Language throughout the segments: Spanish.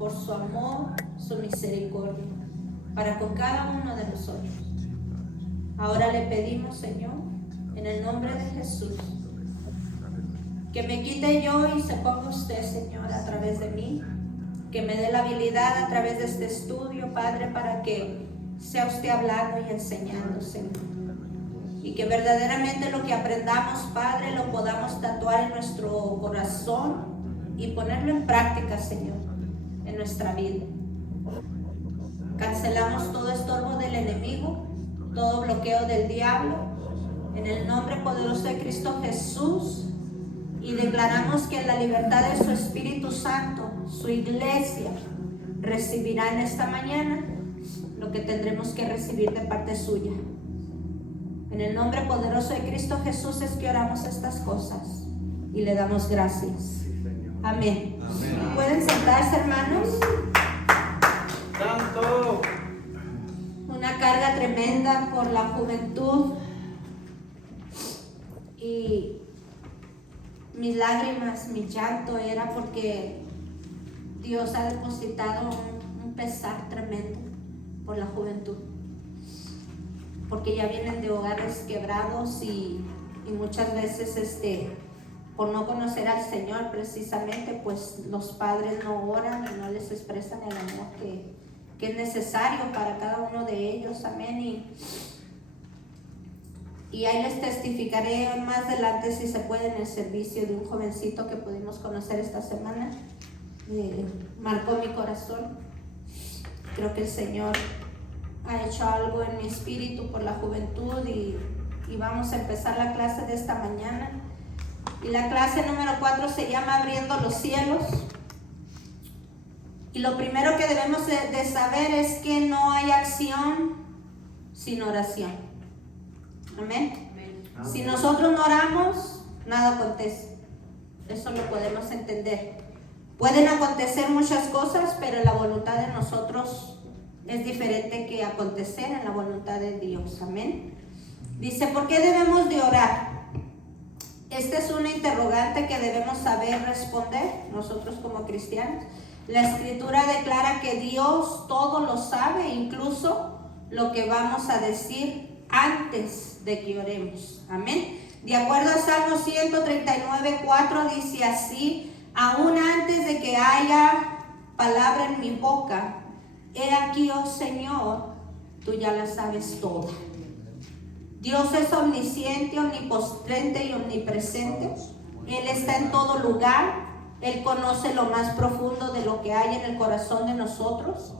por su amor, su misericordia, para con cada uno de nosotros. Ahora le pedimos, Señor, en el nombre de Jesús, que me quite yo y se ponga usted, Señor, a través de mí, que me dé la habilidad a través de este estudio, Padre, para que sea usted hablando y enseñando, Señor. Y que verdaderamente lo que aprendamos, Padre, lo podamos tatuar en nuestro corazón y ponerlo en práctica, Señor, en nuestra vida. Cancelamos todo estorbo del enemigo, todo bloqueo del diablo, en el nombre poderoso de Cristo Jesús, y declaramos que en la libertad de su Espíritu Santo, su iglesia recibirá en esta mañana lo que tendremos que recibir de parte suya. En el nombre poderoso de Cristo Jesús es que oramos estas cosas y le damos gracias. Amén. Amén. ¿Pueden sentarse, hermanos? ¡Santo! Una carga tremenda por la juventud y mis lágrimas, mi llanto era porque Dios ha depositado un pesar tremendo por la juventud, porque ya vienen de hogares quebrados y muchas veces por no conocer al Señor precisamente, pues los padres no oran y no les expresan el amor que es necesario para cada uno de ellos. Amén. Y ahí les testificaré más adelante, si se puede, en el servicio de un jovencito que pudimos conocer esta semana. Marcó mi corazón. Creo que el Señor ha hecho algo en mi espíritu por la juventud y vamos a empezar la clase de esta mañana. Y la clase número 4 se llama Abriendo los cielos. Y lo primero que debemos de saber es que no hay acción sin oración. Amén. Amén. Si nosotros no oramos, nada acontece. Eso lo podemos entender. Pueden acontecer muchas cosas, pero la voluntad de nosotros es diferente que acontecer en la voluntad de Dios. Amén. Dice, ¿por qué debemos de orar? Esta es una interrogante que debemos saber responder nosotros como cristianos. La Escritura declara que Dios todo lo sabe, incluso lo que vamos a decir antes de que oremos. Amén. De acuerdo a Salmo 139:4 dice así: aún antes de que haya palabra en mi boca, he aquí, oh Señor, tú ya la sabes toda. Dios es omnisciente, omnipotente y omnipresente. Él está en todo lugar. Él conoce lo más profundo de lo que hay en el corazón de nosotros.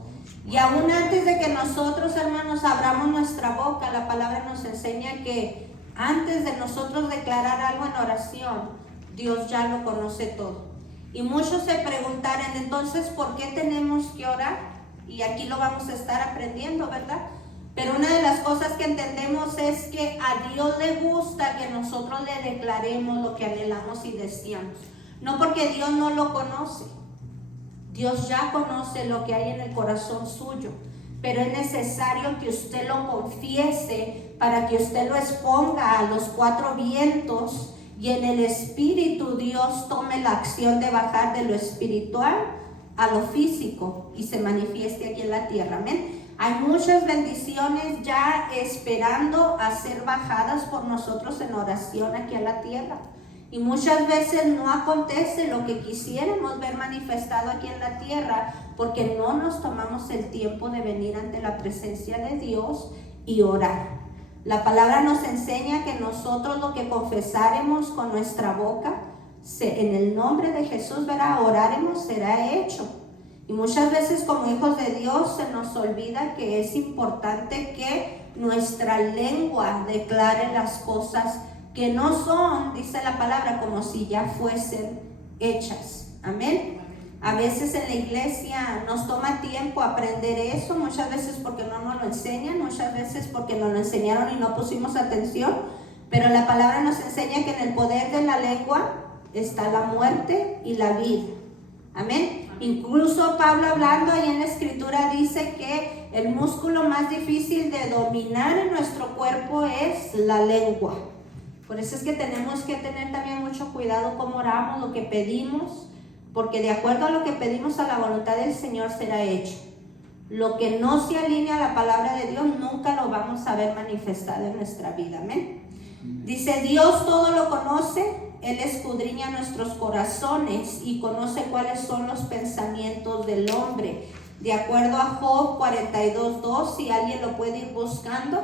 Y aún antes de que nosotros, hermanos, abramos nuestra boca, la palabra nos enseña que antes de nosotros declarar algo en oración, Dios ya lo conoce todo. Y muchos se preguntarán, entonces, ¿por qué tenemos que orar? Y aquí lo vamos a estar aprendiendo, ¿verdad? Pero una de las cosas que entendemos es que a Dios le gusta que nosotros le declaremos lo que anhelamos y deseamos. No porque Dios no lo conoce. Dios ya conoce lo que hay en el corazón suyo, pero es necesario que usted lo confiese para que usted lo exponga a los cuatro vientos y en el espíritu Dios tome la acción de bajar de lo espiritual a lo físico y se manifieste aquí en la tierra. Amén. Hay muchas bendiciones ya esperando a ser bajadas por nosotros en oración aquí en la tierra. Y muchas veces no acontece lo que quisiéramos ver manifestado aquí en la tierra porque no nos tomamos el tiempo de venir ante la presencia de Dios y orar. La palabra nos enseña que nosotros lo que confesaremos con nuestra boca, en el nombre de Jesús, verá, oraremos, será hecho. Y muchas veces como hijos de Dios se nos olvida que es importante que nuestra lengua declare las cosas que no son, dice la palabra, como si ya fuesen hechas. Amén. A veces en la iglesia nos toma tiempo aprender eso, muchas veces porque no nos lo enseñan, muchas veces porque nos lo enseñaron y no pusimos atención, pero la palabra nos enseña que en el poder de la lengua está la muerte y la vida. Amén. Incluso Pablo, hablando ahí en la escritura, dice que el músculo más difícil de dominar en nuestro cuerpo es la lengua. Por eso es que tenemos que tener también mucho cuidado cómo oramos, lo que pedimos, porque de acuerdo a lo que pedimos a la voluntad del Señor será hecho. Lo que no se alinea a la palabra de Dios nunca lo vamos a ver manifestado en nuestra vida. Amén. Dice, Dios todo lo conoce, Él escudriña nuestros corazones y conoce cuáles son los pensamientos del hombre. De acuerdo a Job 42:2, si alguien lo puede ir buscando.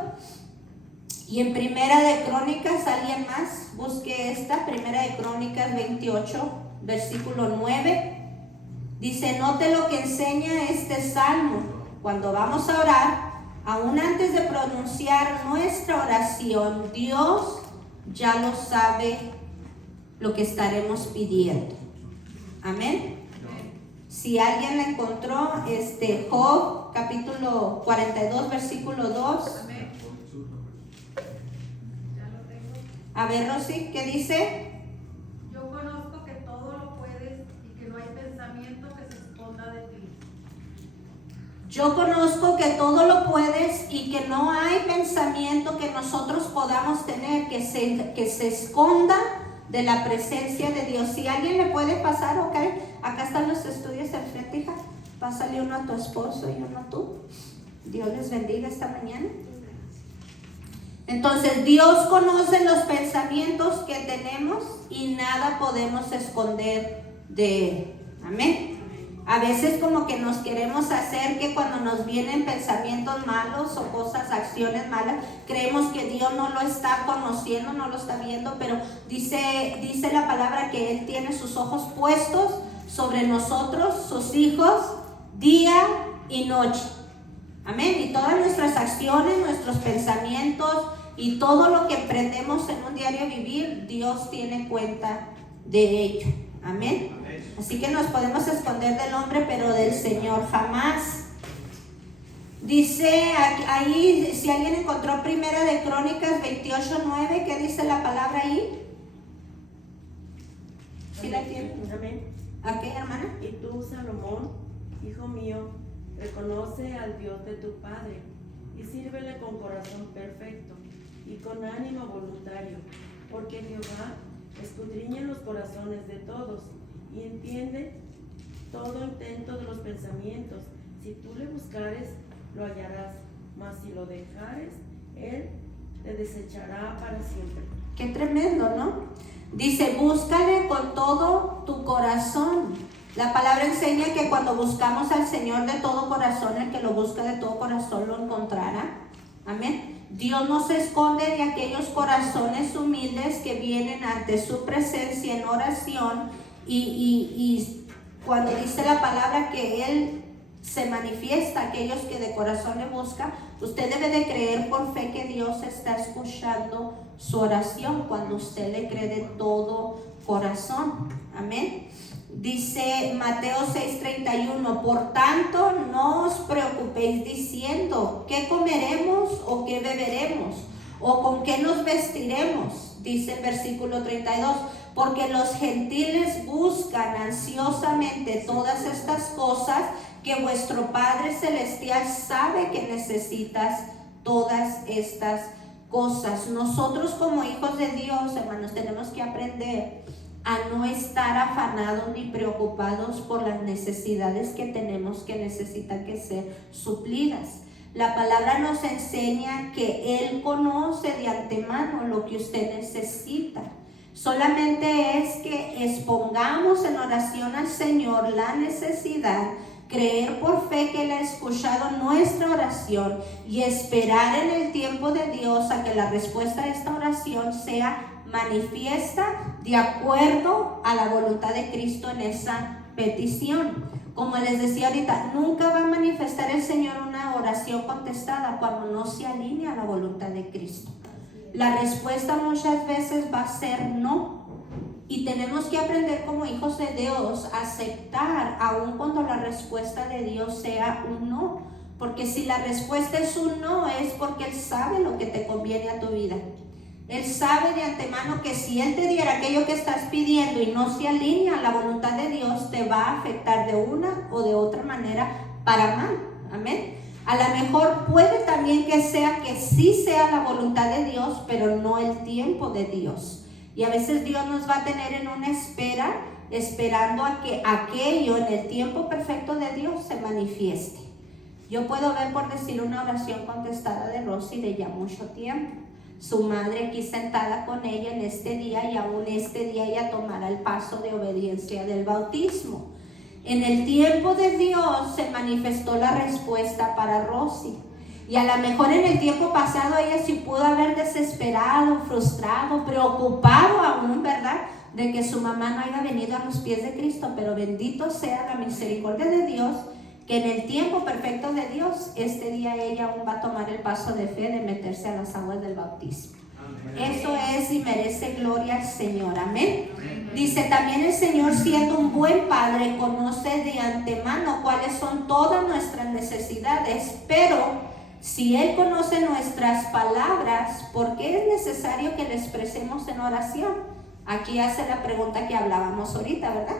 Y en Primera de Crónicas, alguien más, busque esta, Primera de Crónicas 28, versículo 9. Dice, note lo que enseña este salmo. Cuando vamos a orar, aún antes de pronunciar nuestra oración, Dios ya lo sabe lo que estaremos pidiendo. Amén. Si alguien la encontró, Job capítulo 42, versículo 2. Amén. A ver, Rosy, ¿qué dice? Yo conozco que todo lo puedes y que no hay pensamiento que se esconda de ti. Yo conozco que todo lo puedes y que no hay pensamiento que nosotros podamos tener que se esconda de la presencia de Dios. Si alguien le puede pasar, ok, acá están los estudios enfrente, hija. Pásale uno a tu esposo y uno a tú. Dios les bendiga esta mañana. Entonces, Dios conoce los pensamientos que tenemos y nada podemos esconder de Él. Amén. A veces como que nos queremos hacer que cuando nos vienen pensamientos malos o cosas, acciones malas, creemos que Dios no lo está conociendo, no lo está viendo, pero dice la palabra que Él tiene sus ojos puestos sobre nosotros, sus hijos, día y noche. Amén. Y todas nuestras acciones, nuestros pensamientos y todo lo que emprendemos en un diario vivir, Dios tiene cuenta de ello. Amén. Así que nos podemos esconder del hombre, pero del Señor jamás. Dice ahí, si alguien encontró Primera de Crónicas 28:9, ¿qué dice la palabra ahí? ¿Sí la tienen? Amén. ¿A qué, hermana? Y tú, Salomón, hijo mío, reconoce al Dios de tu Padre y sírvele con corazón perfecto y con ánimo voluntario, porque Jehová escudriña los corazones de todos y entiende todo intento de los pensamientos. Si tú le buscares, lo hallarás, mas si lo dejares, Él te desechará para siempre. Qué tremendo, ¿no? Dice, búscale con todo tu corazón. La palabra enseña que cuando buscamos al Señor de todo corazón, el que lo busca de todo corazón lo encontrará. Amén. Dios no se esconde de aquellos corazones humildes que vienen ante su presencia en oración y cuando dice la palabra que Él se manifiesta a aquellos que de corazón le buscan, usted debe de creer por fe que Dios está escuchando su oración cuando usted le cree de todo corazón. Amén. Dice Mateo 6:31, por tanto no os preocupéis diciendo, ¿qué comeremos o qué beberemos? ¿O con qué nos vestiremos? Dice el versículo 32, porque los gentiles buscan ansiosamente todas estas cosas que vuestro Padre Celestial sabe que necesitas todas estas cosas. Nosotros como hijos de Dios, hermanos, tenemos que aprender a no estar afanados ni preocupados por las necesidades que tenemos que necesitan que ser suplidas. La palabra nos enseña que Él conoce de antemano lo que usted necesita. Solamente es que expongamos en oración al Señor la necesidad, creer por fe que Él ha escuchado nuestra oración y esperar en el tiempo de Dios a que la respuesta a esta oración sea manifiesta de acuerdo a la voluntad de Cristo en esa petición. Como les decía ahorita, nunca va a manifestar el Señor una oración contestada cuando no se alinea a la voluntad de Cristo. La respuesta muchas veces va a ser no. Y tenemos que aprender como hijos de Dios a aceptar aun cuando la respuesta de Dios sea un no. Porque si la respuesta es un no, es porque Él sabe lo que te conviene a tu vida. Él sabe de antemano que si Él te diera aquello que estás pidiendo y no se alinea a la voluntad de Dios, te va a afectar de una o de otra manera para mal. Amén. A lo mejor puede también que sea que sí sea la voluntad de Dios, pero no el tiempo de Dios. Y a veces Dios nos va a tener en una espera esperando a que aquello en el tiempo perfecto de Dios se manifieste. Yo puedo ver, por decir, una oración contestada de Rosy de ya mucho tiempo. Su madre aquí sentada con ella en este día, y aún este día ella tomará el paso de obediencia del bautismo. En el tiempo de Dios se manifestó la respuesta para Rosy. Y a lo mejor en el tiempo pasado ella sí pudo haber desesperado, frustrado, preocupado aún, ¿verdad?, de que su mamá no haya venido a los pies de Cristo. Pero bendito sea la misericordia de Dios, que en el tiempo perfecto de Dios, este día ella aún va a tomar el paso de fe de meterse a las aguas del bautismo. Amén. Eso es y merece gloria al Señor. Amén. Amén. Dice también: el Señor, siendo un buen Padre, conoce de antemano cuáles son todas nuestras necesidades, pero si Él conoce nuestras palabras, ¿por qué es necesario que le expresemos en oración? Aquí hace la pregunta que hablábamos ahorita, ¿verdad?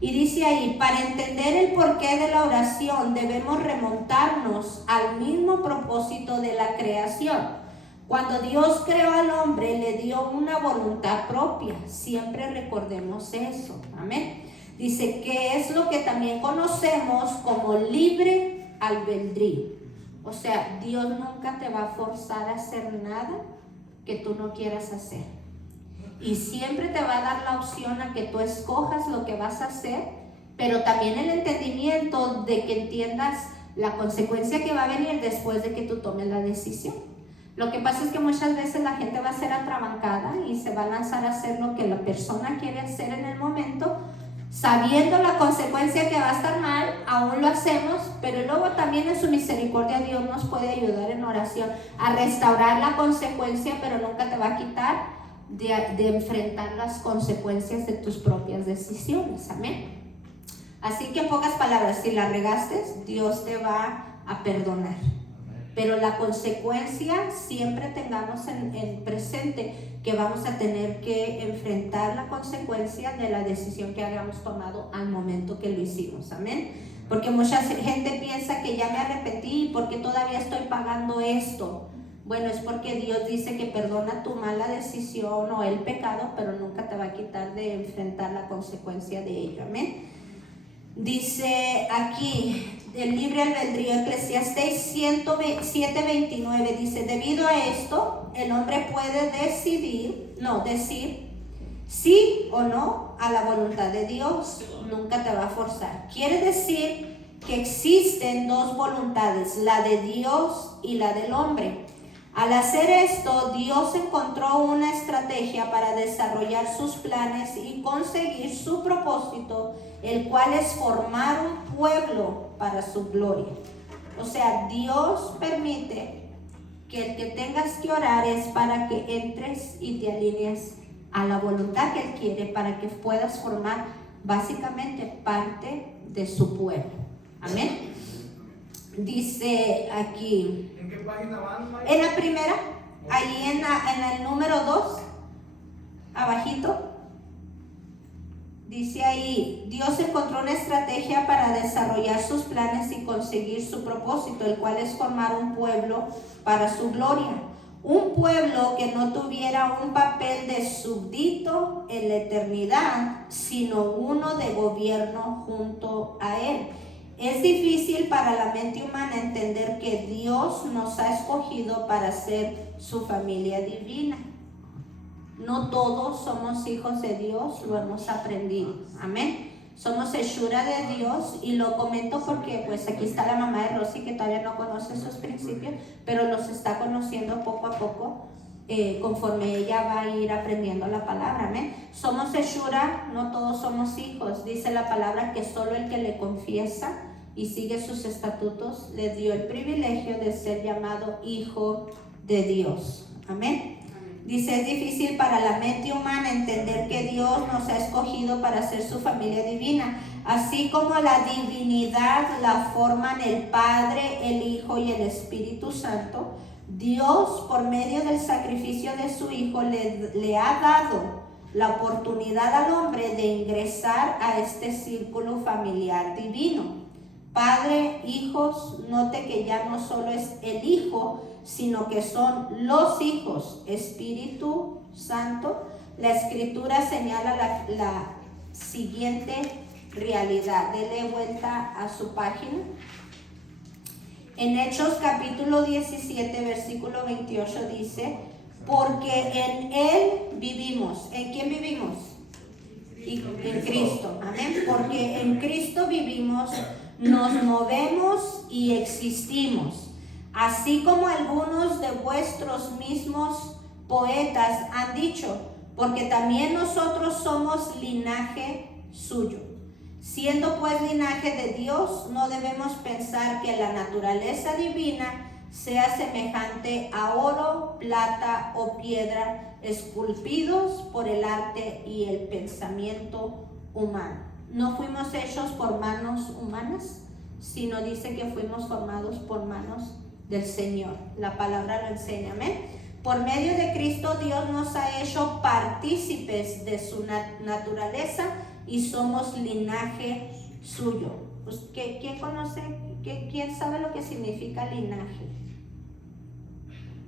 Y dice ahí: para entender el porqué de la oración debemos remontarnos al mismo propósito de la creación. Cuando Dios creó al hombre, le dio una voluntad propia. Siempre recordemos eso. Amén. Dice que es lo que también conocemos como libre albedrío. O sea, Dios nunca te va a forzar a hacer nada que tú no quieras hacer. Y siempre te va a dar la opción a que tú escojas lo que vas a hacer, pero también el entendimiento de que entiendas la consecuencia que va a venir después de que tú tomes la decisión. Lo que pasa es que muchas veces la gente va a ser atrabancada y se va a lanzar a hacer lo que la persona quiere hacer en el momento, sabiendo la consecuencia que va a estar mal. Aún lo hacemos, pero luego también en su misericordia Dios nos puede ayudar en oración a restaurar la consecuencia, pero nunca te va a quitar de enfrentar las consecuencias de tus propias decisiones. Amén. Así que en pocas palabras, si la regaste, Dios te va a perdonar. Pero la consecuencia siempre tengamos en presente que vamos a tener que enfrentar la consecuencia de la decisión que hayamos tomado al momento que lo hicimos. Amén. Porque mucha gente piensa que ya me arrepentí, porque todavía estoy pagando esto. Bueno, es porque Dios dice que perdona tu mala decisión o el pecado, pero nunca te va a quitar de enfrentar la consecuencia de ello. Amén. Dice aquí el libre albedrío, Eclesiastés 7:29, dice: debido a esto, el hombre puede decir sí o no a la voluntad de Dios. Nunca te va a forzar. Quiere decir que existen dos voluntades, la de Dios y la del hombre. Al hacer esto, Dios encontró una estrategia para desarrollar sus planes y conseguir su propósito, el cual es formar un pueblo para su gloria. O sea, Dios permite que el que tengas que orar es para que entres y te alinees a la voluntad que Él quiere, para que puedas formar básicamente parte de su pueblo. Amén. Dice aquí, ¿en qué página van, Mike? en la primera, ahí en el número 2, abajito, dice ahí: Dios encontró una estrategia para desarrollar sus planes y conseguir su propósito, el cual es formar un pueblo para su gloria. Un pueblo que no tuviera un papel de súbdito en la eternidad, sino uno de gobierno junto a Él. Es difícil para la mente humana entender que Dios nos ha escogido para ser su familia divina. No todos somos hijos de Dios, lo hemos aprendido. Amén. Somos hechura de Dios, y lo comento porque pues aquí está la mamá de Rosy, que todavía no conoce esos principios, pero los está conociendo poco a poco, conforme ella va a ir aprendiendo la palabra. Amén. Somos hechura, no todos somos hijos. Dice la palabra que solo el que le confiesa y sigue sus estatutos le dio el privilegio de ser llamado hijo de Dios. Amén. Dice: es difícil para la mente humana entender que Dios nos ha escogido para ser su familia divina. Así como la divinidad la forman el Padre, el Hijo y el Espíritu Santo, Dios, por medio del sacrificio de su Hijo, le ha dado la oportunidad al hombre de ingresar a este círculo familiar divino. Padre, hijos, note que ya no solo es el Hijo, sino que son los hijos, Espíritu Santo. La Escritura señala siguiente realidad. Dele vuelta a su página. En Hechos capítulo 17, versículo 28 dice, porque en Él vivimos. ¿En quién vivimos? En Cristo. Amén. Porque en Cristo vivimos, nos movemos y existimos. Así como algunos de vuestros mismos poetas han dicho, porque también nosotros somos linaje suyo. Siendo pues linaje de Dios, no debemos pensar que la naturaleza divina sea semejante a oro, plata o piedra, esculpidos por el arte y el pensamiento humano. No fuimos hechos por manos humanas, sino dice que fuimos formados por manos del Señor. La palabra lo enseña, amén. Por medio de Cristo Dios nos ha hecho partícipes de su naturaleza y somos linaje suyo. Pues, ¿quién conoce? ¿Quién sabe lo que significa linaje?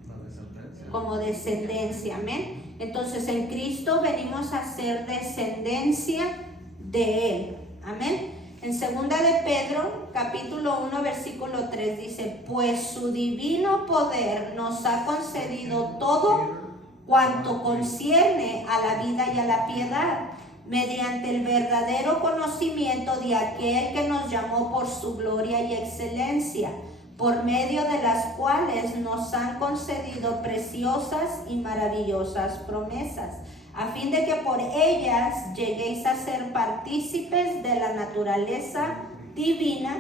La descendencia. Como descendencia, amén. Entonces en Cristo venimos a ser descendencia de Él, amén. En 2 de Pedro, capítulo 1, versículo 3 dice, pues su divino poder nos ha concedido todo cuanto concierne a la vida y a la piedad, mediante el verdadero conocimiento de aquel que nos llamó por su gloria y excelencia, por medio de las cuales nos han concedido preciosas y maravillosas promesas, a fin de que por ellas lleguéis a ser partícipes de la naturaleza divina,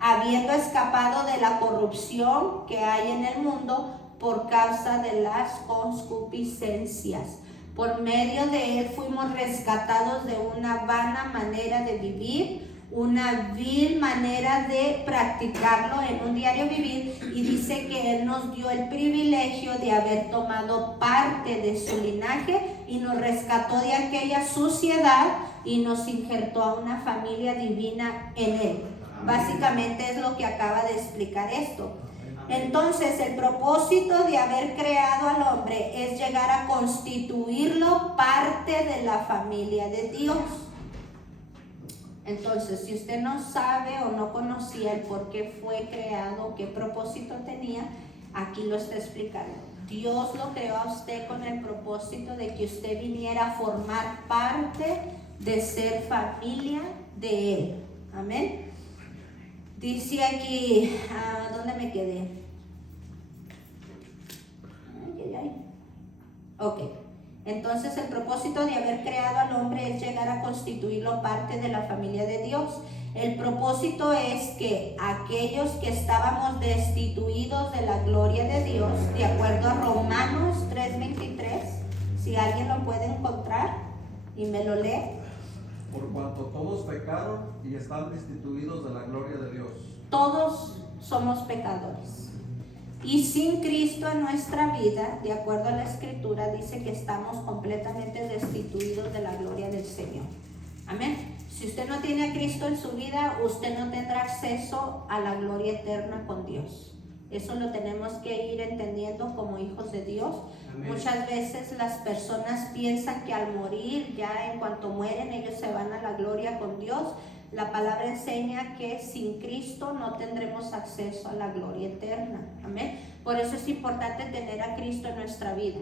habiendo escapado de la corrupción que hay en el mundo por causa de las concupiscencias. Por medio de él fuimos rescatados de una vana manera de vivir, una vil manera de practicarlo en un diario vivir, y dice que Él nos dio el privilegio de haber tomado parte de su linaje y nos rescató de aquella suciedad y nos injertó a una familia divina en Él. Básicamente es lo que acaba de explicar esto. Entonces el propósito de haber creado al hombre es llegar a constituirlo parte de la familia de Dios. Entonces, si usted no sabe o no conocía el por qué fue creado, qué propósito tenía, aquí lo está explicando. Dios lo creó a usted con el propósito de que usted viniera a formar parte de ser familia de Él. Amén. Dice aquí, ¿dónde me quedé? Ok. Entonces el propósito de haber creado al hombre es llegar a constituirlo parte de la familia de Dios. El propósito es que aquellos que estábamos destituidos de la gloria de Dios, de acuerdo a Romanos 3:23, si alguien lo puede encontrar y me lo lee. Por cuanto todos pecaron y están destituidos de la gloria de Dios. Todos somos pecadores. Y sin Cristo en nuestra vida, de acuerdo a la Escritura, dice que estamos completamente destituidos de la gloria del Señor. Amén. Si usted no tiene a Cristo en su vida, usted no tendrá acceso a la gloria eterna con Dios. Eso lo tenemos que ir entendiendo como hijos de Dios. Amén. Muchas veces las personas piensan que al morir, ya en cuanto mueren, ellos se van a la gloria con Dios. La palabra enseña que sin Cristo no tendremos acceso a la gloria eterna. Amén. Por eso es importante tener a Cristo en nuestra vida,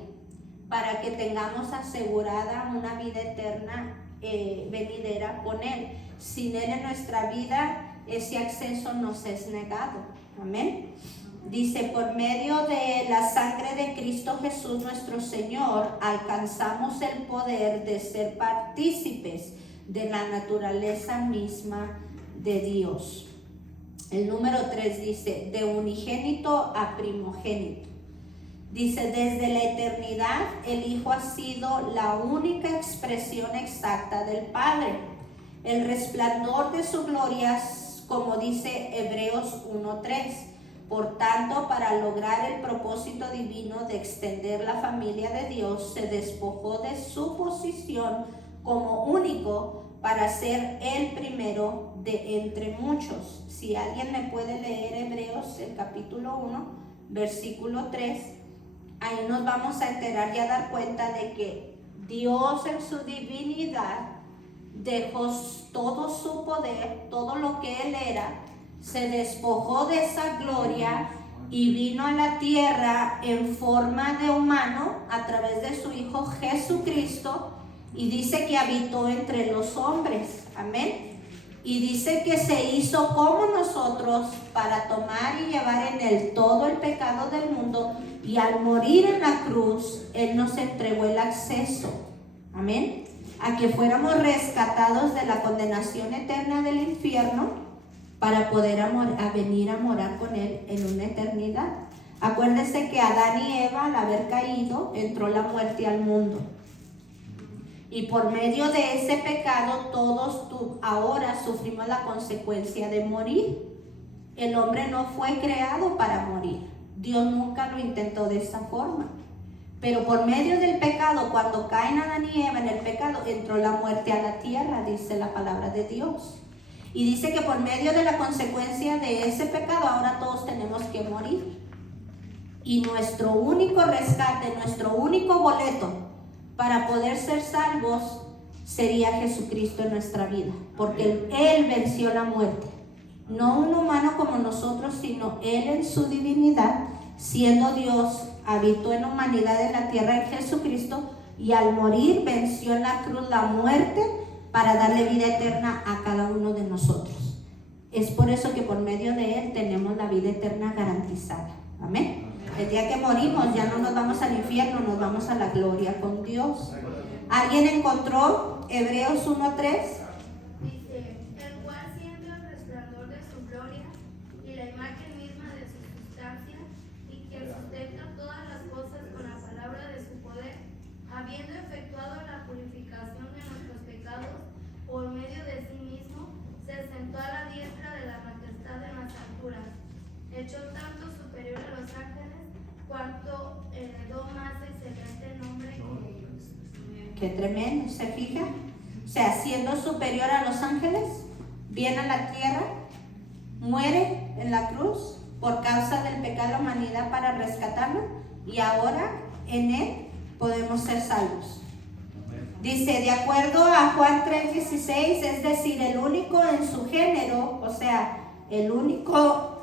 para que tengamos asegurada una vida eterna venidera con Él. Sin Él en nuestra vida, ese acceso nos es negado. Amén. Dice, por medio de la sangre de Cristo Jesús nuestro Señor, alcanzamos el poder de ser partícipes de la naturaleza misma de Dios. El número 3 dice, de unigénito a primogénito. Dice, desde la eternidad el Hijo ha sido la única expresión exacta del Padre, el resplandor de su gloria, como dice Hebreos 1:3. Por tanto, para lograr el propósito divino de extender la familia de Dios, se despojó de su posición como único para ser el primero de entre muchos. Si alguien me puede leer Hebreos, el capítulo 1, versículo 3, ahí nos vamos a enterar y a dar cuenta de que Dios en su divinidad dejó todo su poder, todo lo que él era, se despojó de esa gloria y vino a la tierra en forma de humano a través de su Hijo Jesucristo, y dice que habitó entre los hombres, amén. Y dice que se hizo como nosotros para tomar y llevar en él todo el pecado del mundo, y al morir en la cruz, él nos entregó el acceso, amén, a que fuéramos rescatados de la condenación eterna del infierno para poder venir a morar con él en una eternidad. Acuérdese que Adán y Eva, al haber caído, entró la muerte al mundo. Y por medio de ese pecado todos ahora sufrimos la consecuencia de morir. El hombre no fue creado para morir. Dios nunca lo intentó de esa forma. Pero por medio del pecado, cuando caen Adán y Eva en el pecado, entró la muerte a la tierra, dice la palabra de Dios. Y dice que por medio de la consecuencia de ese pecado ahora todos tenemos que morir. Y nuestro único rescate, nuestro único boleto para poder ser salvos sería Jesucristo en nuestra vida, porque Él venció la muerte. No un humano como nosotros, sino Él en su divinidad, siendo Dios, habitó en la humanidad en la tierra en Jesucristo, y al morir venció en la cruz la muerte para darle vida eterna a cada uno de nosotros. Es por eso que por medio de Él tenemos la vida eterna garantizada. Amén. El día que morimos ya no nos vamos al infierno, nos vamos a la gloria con Dios. ¿Alguien encontró Hebreos 1:3? Dice, el cual siendo el resplandor de su gloria y la imagen misma de su sustancia, y quien sustenta todas las cosas con la palabra de su poder, habiendo efectuado la purificación de nuestros pecados por medio de sí mismo, se sentó a la diestra de la majestad en las alturas, hecho tanto superior a los ángeles, cuanto heredó más excelente nombre que ellos. Qué tremendo, ¿se fija? O sea, siendo superior a los ángeles, viene a la tierra, muere en la cruz por causa del pecado de la humanidad para rescatarlo, y ahora en Él podemos ser salvos. Dice, de acuerdo a Juan 3:16, es decir, el único en su género, o sea, el único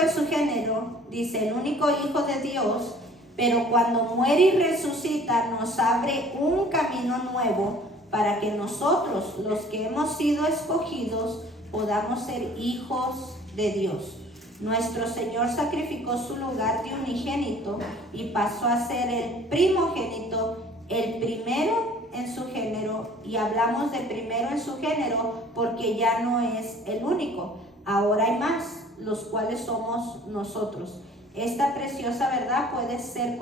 en su género, dice, el único Hijo de Dios, pero cuando muere y resucita nos abre un camino nuevo para que nosotros, los que hemos sido escogidos, podamos ser hijos de Dios. Nuestro Señor sacrificó su lugar de unigénito y pasó a ser el primogénito, el primero en su género, y hablamos de primero en su género porque ya no es el único, ahora hay más, los cuales somos nosotros. Esta preciosa verdad puede ser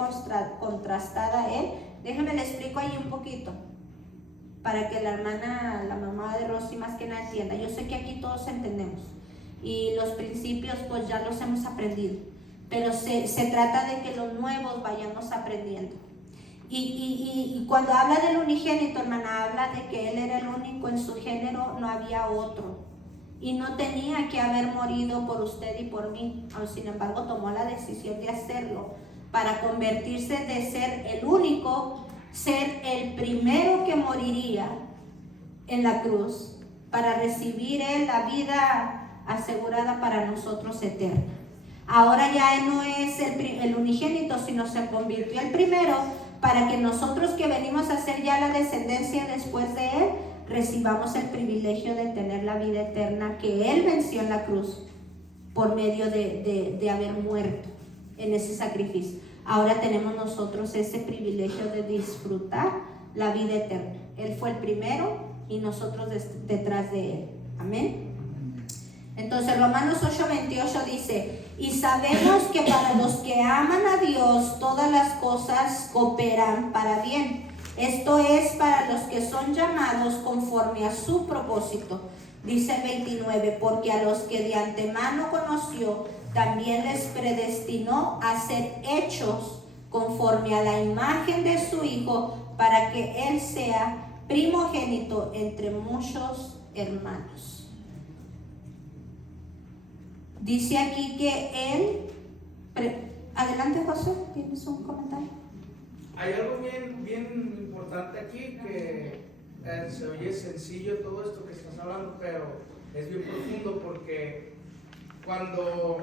contrastada a él. Déjenme le explico ahí un poquito para que la hermana, la mamá de Rosy más que nada entienda. Yo sé que aquí todos entendemos y los principios pues ya los hemos aprendido, pero se trata de que los nuevos vayamos aprendiendo. Y cuando habla del unigénito, hermana, habla de que él era el único en su género, no había otro. Y no tenía que haber morido por usted y por mí, sin embargo tomó la decisión de hacerlo para convertirse de ser el único, ser el primero que moriría en la cruz, para recibir él la vida asegurada para nosotros eterna. Ahora ya él no es el unigénito, sino se convirtió el primero, para que nosotros que venimos a ser ya la descendencia después de él, recibamos el privilegio de tener la vida eterna que Él venció en la cruz por medio de haber muerto en ese sacrificio. Ahora tenemos nosotros ese privilegio de disfrutar la vida eterna. Él fue el primero y nosotros detrás de Él. Amén. Entonces Romanos 8:28 dice, y sabemos que para los que aman a Dios todas las cosas cooperan para bien. Esto es para los que son llamados conforme a su propósito. Dice el 29, porque a los que de antemano conoció, también les predestinó a ser hechos conforme a la imagen de su Hijo, para que Él sea primogénito entre muchos hermanos. Dice aquí que Él... Adelante, José, ¿tienes un comentario? Hay algo bien importante aquí que se oye sencillo todo esto que estás hablando, pero es bien profundo porque cuando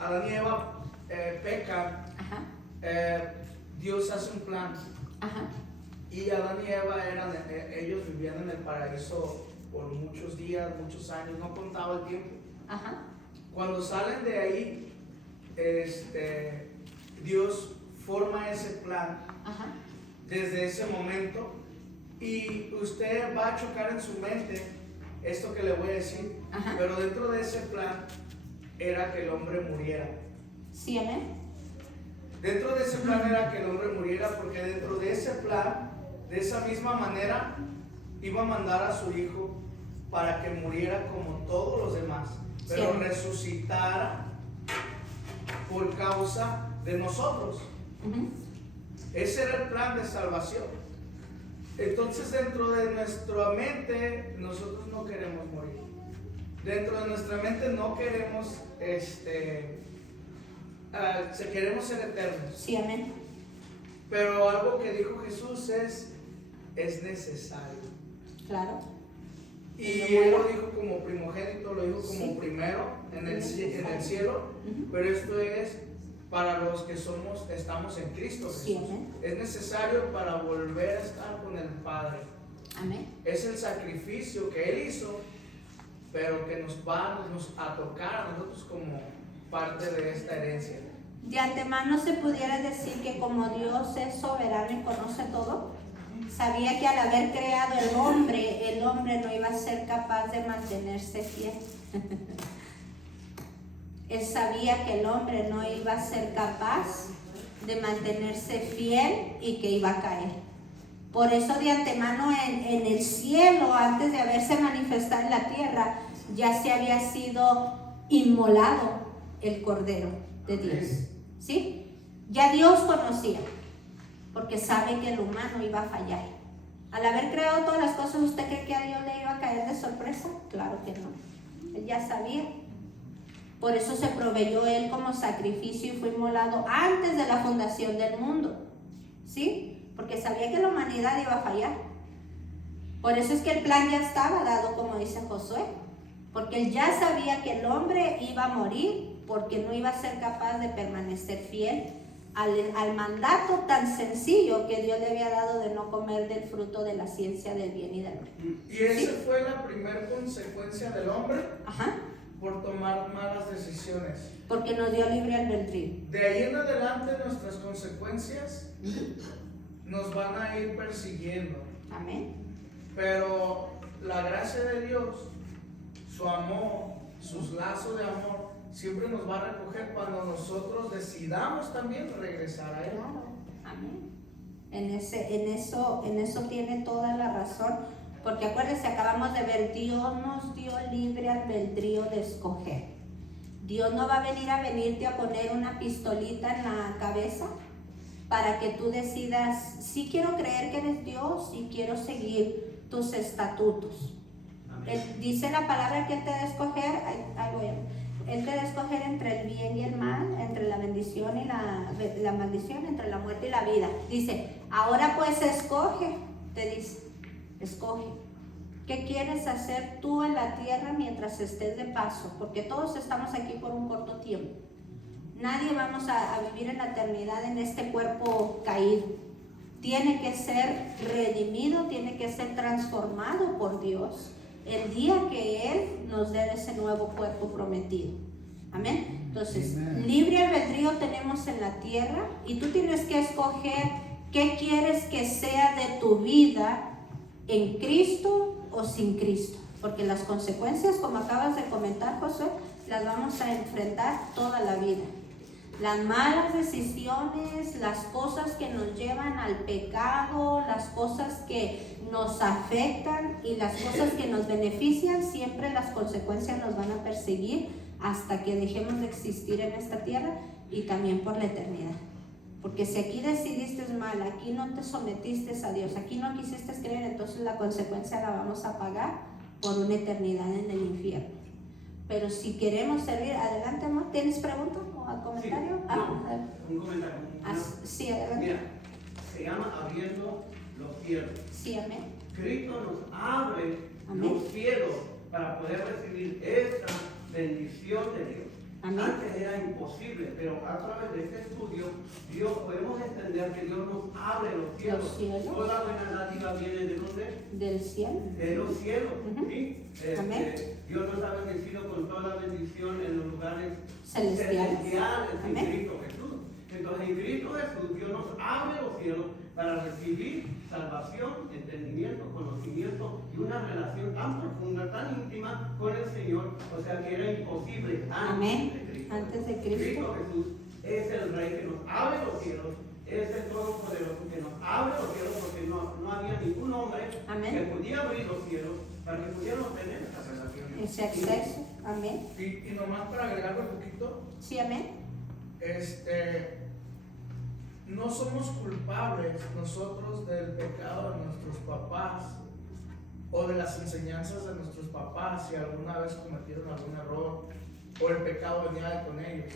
Adán y Eva pecan, Dios hace un plan. Y Adán y Eva ellos vivían en el paraíso por muchos días, muchos años, no contaba el tiempo. Cuando salen de ahí, Dios forma ese plan desde ese momento, y usted va a chocar en su mente esto que le voy a decir, pero dentro de ese plan era que el hombre muriera. Sí, amén. Dentro de ese plan era que el hombre muriera, porque dentro de ese plan, de esa misma manera, iba a mandar a su hijo para que muriera como todos los demás, pero sí, resucitara por causa de nosotros. Ese era el plan de salvación. Entonces, dentro de nuestra mente, nosotros no queremos morir. Dentro de nuestra mente no queremos, queremos ser eternos. Sí, amén. Pero algo que dijo Jesús es necesario. Claro. Y Él lo dijo como primogénito, lo dijo como primero en el cielo, pero esto es para los que estamos en Cristo Jesús. Sí, amén. Es necesario para volver a estar con el Padre. Amén. Es el sacrificio que Él hizo, pero que nos va a tocar a nosotros como parte de esta herencia. De antemano se pudiera decir que como Dios es soberano y conoce todo, sabía que al haber creado el hombre no iba a ser capaz de mantenerse fiel. Él sabía que el hombre no iba a ser capaz de mantenerse fiel y que iba a caer. Por eso de antemano en el cielo, antes de haberse manifestado en la tierra, ya se había sido inmolado el Cordero de Dios. ¿Sí? Ya Dios conocía, porque sabe que el humano iba a fallar. Al haber creado todas las cosas, ¿usted cree que a Dios le iba a caer de sorpresa? Claro que no. Él ya sabía. Por eso se proveyó Él como sacrificio y fue inmolado antes de la fundación del mundo. ¿Sí? Porque sabía que la humanidad iba a fallar. Por eso es que el plan ya estaba dado, como dice Josué. Porque Él ya sabía que el hombre iba a morir porque no iba a ser capaz de permanecer fiel al mandato tan sencillo que Dios le había dado de no comer del fruto de la ciencia del bien y del mal. Y esa fue la primera consecuencia del hombre por tomar malas decisiones. Porque nos dio libre albedrío. De ahí en adelante nuestras consecuencias nos van a ir persiguiendo. Amén. Pero la gracia de Dios, su amor, sus lazos de amor, siempre nos va a recoger cuando nosotros decidamos también regresar a Él. Claro, amén. En eso tiene toda la razón, porque acuérdense, acabamos de ver, Dios nos dio libre albedrío de escoger. Dios no va a venirte a poner una pistolita en la cabeza para que tú decidas, sí quiero creer que eres Dios y quiero seguir tus estatutos. Dice la palabra que Él te da a escoger, Él te da a escoger entre el bien y el mal, entre la bendición y la maldición, entre la muerte y la vida. Dice, ahora pues escoge, te dice, escoge. ¿Qué quieres hacer tú en la tierra mientras estés de paso? Porque todos estamos aquí por un corto tiempo. Nadie vamos a vivir en la eternidad en este cuerpo caído. Tiene que ser redimido, tiene que ser transformado por Dios el día que Él nos dé ese nuevo cuerpo prometido. Amén. Entonces, libre albedrío tenemos en la tierra y tú tienes que escoger qué quieres que sea de tu vida en Cristo o sin Cristo. Porque las consecuencias, como acabas de comentar, Josué, las vamos a enfrentar toda la vida. Las malas decisiones, las cosas que nos llevan al pecado, las cosas que nos afectan y las cosas que nos benefician, siempre las consecuencias nos van a perseguir hasta que dejemos de existir en esta tierra y también por la eternidad. Porque si aquí decidiste mal, aquí no te sometiste a Dios, aquí no quisiste creer, entonces la consecuencia la vamos a pagar por una eternidad en el infierno. Pero si queremos servir, adelante, amor. ¿Tienes pregunta o comentario? Sí, un comentario. Sí, adelante. Mira, se llama abriendo los cielos. Sí, amén. Cristo nos abre Amén. los cielos para poder recibir esta bendición de Dios. Amén. Antes era imposible, pero a través de este estudio, Dios podemos entender que Dios nos abre los cielos. Los cielos. Toda buena dádiva viene de dónde? Del cielo. De los cielos. Ujú. ¿Sí? Amén. Dios nos ha bendecido con toda la bendición en los lugares Celestiales. en Amén. Cristo Jesús. Entonces en Cristo Jesús Dios nos abre los cielos para recibir salvación, entendimiento, conocimiento y una relación tan profunda, tan íntima con el Señor. O sea que era imposible Amén. antes de Cristo. Antes de Cristo. Cristo Jesús es el Rey que nos abre los cielos, es el Todopoderoso que nos abre los cielos, porque no había ningún hombre Amén. que pudiera abrir los cielos para que pudiéramos tener esa relación. Ese acceso. Amén. Y nomás para agregarle un poquito, Sí, amén. no somos culpables nosotros del pecado de nuestros papás o de las enseñanzas de nuestros papás si alguna vez cometieron algún error o el pecado venía con ellos.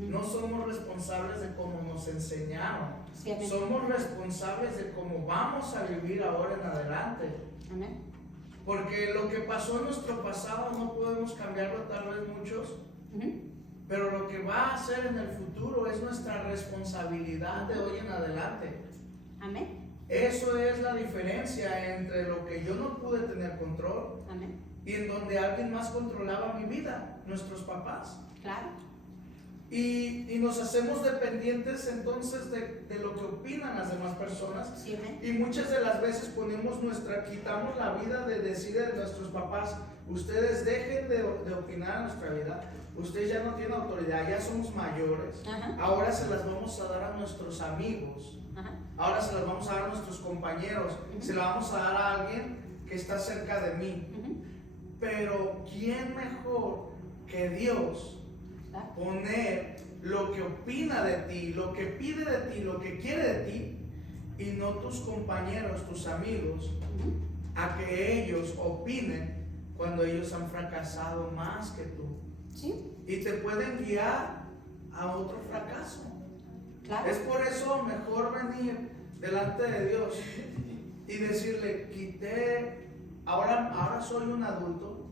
No somos responsables de cómo nos enseñaron. Sí, amén. Somos responsables de cómo vamos a vivir ahora en adelante. Amén. Porque lo que pasó en nuestro pasado no podemos cambiarlo, tal vez muchos, Ujú. pero lo que va a hacer en el futuro es nuestra responsabilidad de hoy en adelante. Amén. Eso es la diferencia entre lo que yo no pude tener control Amén. y en donde alguien más controlaba mi vida, nuestros papás. Claro. Y nos hacemos dependientes entonces de lo que opinan las demás personas. Sí, amén. Y muchas de las veces quitamos la vida de decir a nuestros papás, ustedes dejen de opinar en nuestra vida, ustedes ya no tienen autoridad, ya somos mayores, Ajá. ahora se las vamos a dar a nuestros amigos, Ajá. ahora se las vamos a dar a nuestros compañeros, se las vamos a dar a alguien que está cerca de mí. Ujú. Pero ¿quién mejor que Dios Claro. poner lo que opina de ti, lo que pide de ti, lo que quiere de ti, y no tus compañeros, tus amigos, Ujú. a que ellos opinen cuando ellos han fracasado más que tú? Sí, Y te pueden guiar a otro fracaso. claro. Es por eso mejor venir delante de Dios y decirle, ahora soy un adulto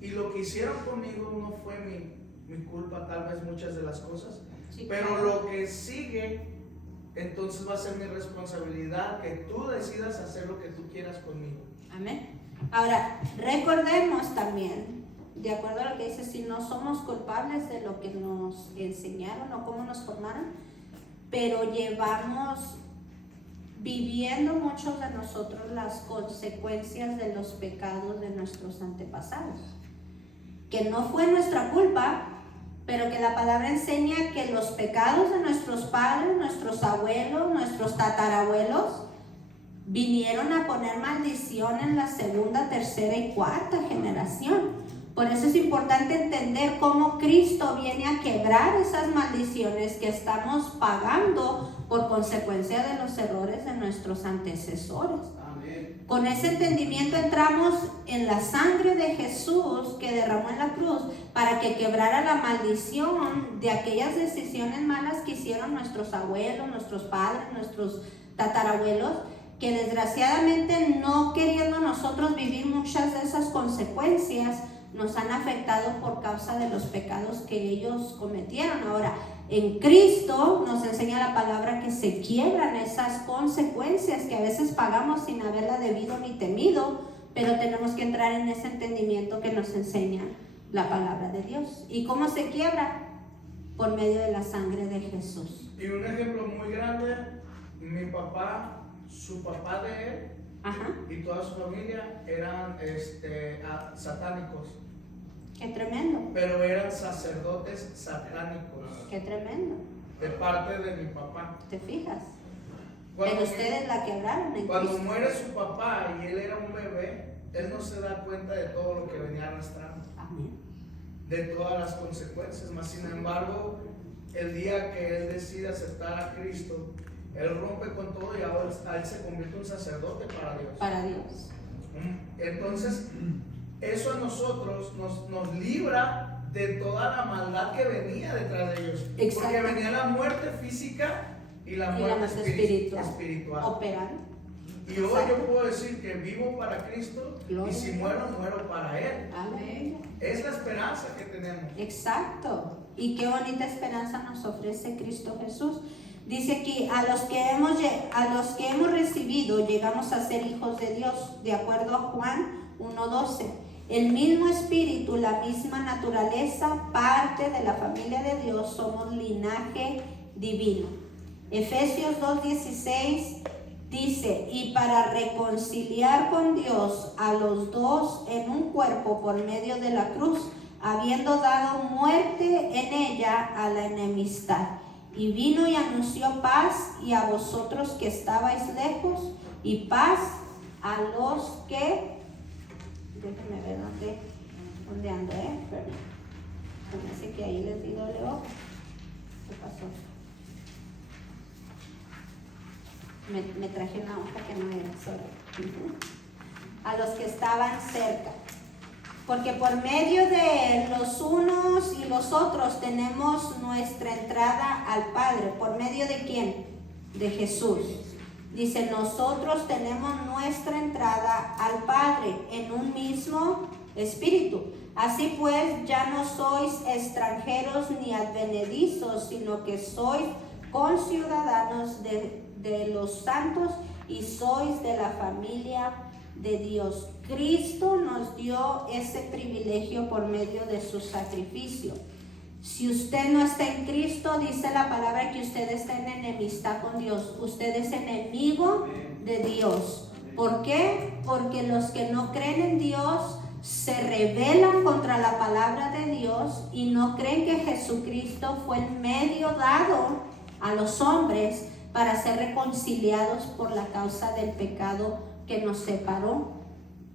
y lo que hicieron conmigo no fue mi culpa, tal vez muchas de las cosas, Sí, pero claro. lo que sigue, entonces va a ser mi responsabilidad que tú decidas hacer lo que tú quieras conmigo. Amén. Ahora, recordemos también, de acuerdo a lo que dice, si no somos culpables de lo que nos enseñaron o cómo nos formaron, pero llevamos viviendo muchos de nosotros las consecuencias de los pecados de nuestros antepasados, que no fue nuestra culpa, pero que la palabra enseña que los pecados de nuestros padres, nuestros abuelos, nuestros tatarabuelos vinieron a poner maldición en la segunda, tercera y cuarta generación. Por eso es importante entender cómo Cristo viene a quebrar esas maldiciones que estamos pagando por consecuencia de los errores de nuestros antecesores. Amén. Con ese entendimiento entramos en la sangre de Jesús que derramó en la cruz para que quebrara la maldición de aquellas decisiones malas que hicieron nuestros abuelos, nuestros padres, nuestros tatarabuelos, que desgraciadamente, no queriendo nosotros vivir muchas de esas consecuencias, nos han afectado por causa de los pecados que ellos cometieron. Ahora, en Cristo nos enseña la palabra que se quiebran esas consecuencias que a veces pagamos sin haberla debido ni temido, pero tenemos que entrar en ese entendimiento que nos enseña la palabra de Dios. ¿Y cómo se quiebra? Por medio de la sangre de Jesús. Y un ejemplo muy grande, mi papá, su papá de él, Ajá, y toda su familia eran satánicos, qué tremendo, pero eran sacerdotes satánicos qué tremendo. de parte de mi papá. ¿Te fijas? Cuando, Pero ustedes la quebraron en cuando Cristo. muere su papá y él era un bebé, él no se da cuenta de todo lo que venía arrastrando, Amén. de todas las consecuencias. Mas sin embargo, el día que él decide aceptar a Cristo, él rompe con todo y ahora él se convierte en un sacerdote para Dios. Para Dios. Entonces, eso a nosotros nos libra de toda la maldad que venía detrás de ellos. Exacto. Porque venía la muerte física y la muerte espiritual. Operando. Y hoy yo puedo decir que vivo para Cristo Gloria. y si muero, muero para Él. Aleluya. Es la esperanza que tenemos. Exacto. Y qué bonita esperanza nos ofrece Cristo Jesús. Dice aquí, a los que hemos recibido, llegamos a ser hijos de Dios, de acuerdo a Juan 1:12. El mismo espíritu, la misma naturaleza, parte de la familia de Dios, somos linaje divino. Efesios 2:16 dice, y para reconciliar con Dios a los dos en un cuerpo por medio de la cruz, habiendo dado muerte en ella a la enemistad. Y vino y anunció paz y a vosotros que estabais lejos, y paz a los que... Déjenme ver dónde ando, Perdón. Me hace que ahí les digo, Leo. ¿Qué pasó? Me traje una hoja que no era, sorry. A los que estaban cerca. Porque por medio de los unos y los otros tenemos nuestra entrada al Padre. ¿Por medio de quién? De Jesús. Dice, nosotros tenemos nuestra entrada al Padre en un mismo espíritu. Así pues, ya no sois extranjeros ni advenedizos, sino que sois conciudadanos de los santos y sois de la familia de Dios. Cristo nos dio ese privilegio por medio de su sacrificio. Si usted no está en Cristo, dice la palabra que usted está en enemistad con Dios. Usted es enemigo de Dios. ¿Por qué? Porque los que no creen en Dios se rebelan contra la palabra de Dios y no creen que Jesucristo fue el medio dado a los hombres para ser reconciliados por la causa del pecado que nos separó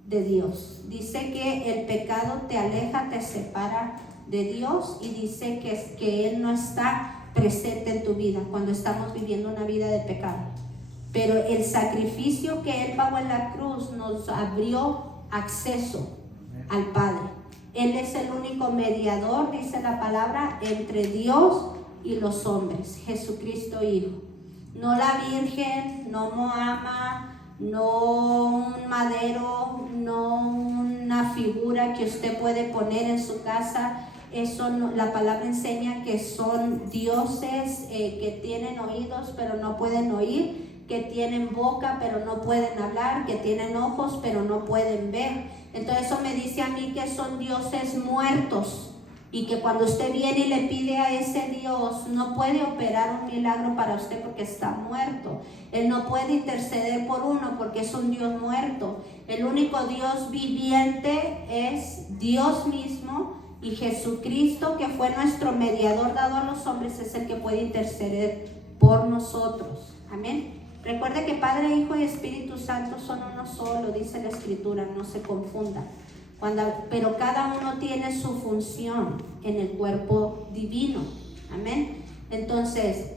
de Dios. Dice que el pecado te aleja, te separa de Dios, y dice que Él no está presente en tu vida cuando estamos viviendo una vida de pecado. Pero el sacrificio que Él pagó en la cruz nos abrió acceso al Padre. Él es el único mediador, dice la palabra, entre Dios y los hombres, Jesucristo Hijo. No la Virgen, no Moama, no un madero, no una figura que usted puede poner en su casa. Eso no, la palabra enseña que son dioses que tienen oídos pero no pueden oír, que tienen boca pero no pueden hablar, que tienen ojos pero no pueden ver. Entonces eso me dice a mí que son dioses muertos, y que cuando usted viene y le pide a ese Dios, no puede operar un milagro para usted porque está muerto. Él no puede interceder por uno porque es un Dios muerto. El único Dios viviente es Dios mismo, y Jesucristo, que fue nuestro mediador dado a los hombres, es el que puede interceder por nosotros. Amén. Recuerde que Padre, Hijo y Espíritu Santo son uno solo, dice la Escritura, no se confunda. Pero cada uno tiene su función en el cuerpo divino. Amén. Entonces,